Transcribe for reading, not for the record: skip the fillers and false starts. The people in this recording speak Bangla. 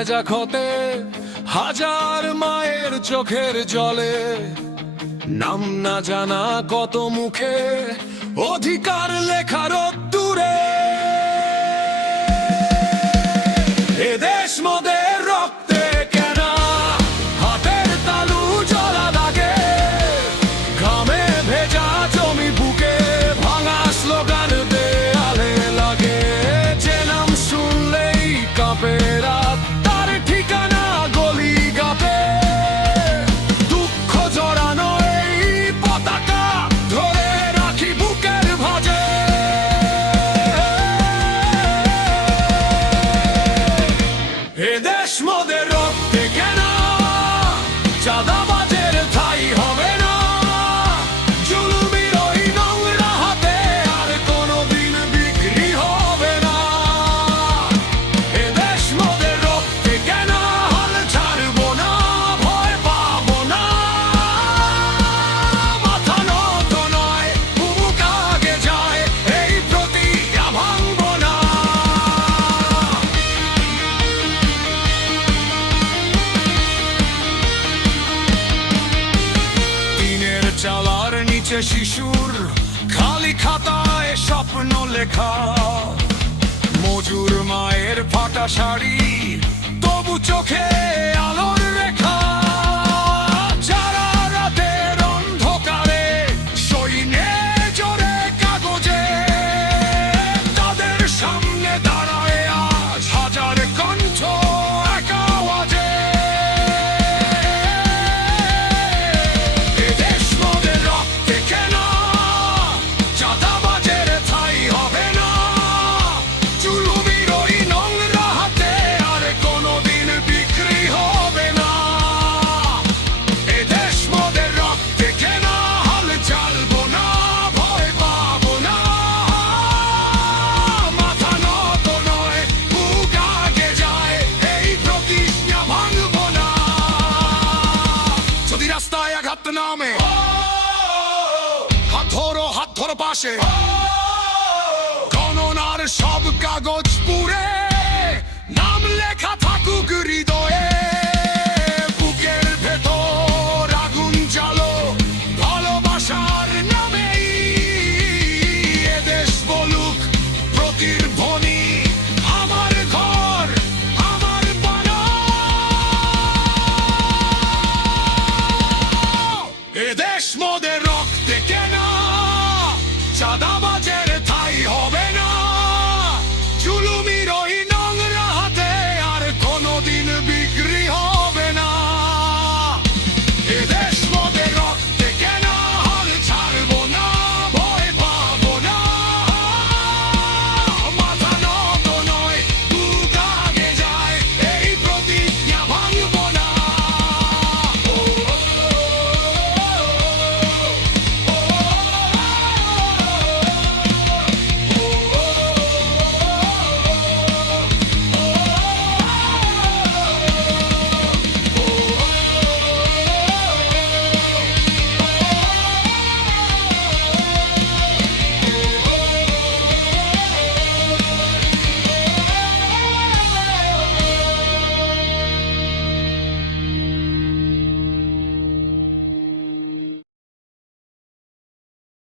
ভেজা ক্ষতে হাজার মায়ের চোখের জলে, নাম না জানা কত মুখে অধিকার লেখার দূরে। এদেশ মোদের রক্তে কেনা, হাতের তালু জলা দাগে, ঘামে ভেজা জমি বুকে ভাঙা স্লোগান দেয়ালে লাগে। যে নাম শুনলেই কাঁপে রাত, তার ঠিকানা গলি গাপে। দুঃখ জড়ানো এই পতাকা ধরে রাখি বুকের ভাঁজে। এদেশ মোদের রক্তে কেনা, চাঁদাবাজের ঠাঁই হবে না। জুলুমের ওই নোংরা হাতে আর কোনোদিন বিক্রি হবে না। এদেশ মোদের রক্তে কেনা, হাল ছাড়বো না, ভয় পাবো না। মাথা নত নয়, বুক আগে যায়, এই প্রতিজ্ঞা ভাঙবো না। টিনের চালার নিচে শিশুর খালি খাতায় স্বপ্ন লেখা, মজুর মায়ের ফাটা শাড়ি তবু চোখে আলোর রেখা। যারা রাতের অন্ধকারে সৈন্যে জোরে কাগজে, তাদের সামনে দাঁড়ায় আজ হাজার কণ্ঠ এক আওয়াজে। এদেশ মোদের রক্তে কেনা, চাঁদাবাজের ঠাঁই হবে না। জুলুমের ওই নোংরা হাতে আর কোনোদিন বিক্রি হবে না। এদেশ মোদের রক্তে কেনা, হাল ছাড়বো না, ভয় পাবো না। মাথা নত নয়, বুক আগে যায়, এই প্রতিজ্ঞা ভাঙবো না। যদি রাস্তায় আঘাত নামে, হাত ধরো পাশে। গণনার সব কাগজ পুড়ে নাম লেখা থাকুক হৃদয়ে। বুকের ভেতর আগুন জ্বালো ভালোবাসার নামেই। এদেশ বলুক প্রতিধ্বনি, আমার ঘর, আমার বানা। এদেশ মোদের রক্তে কেনা, চাঁদাবাজ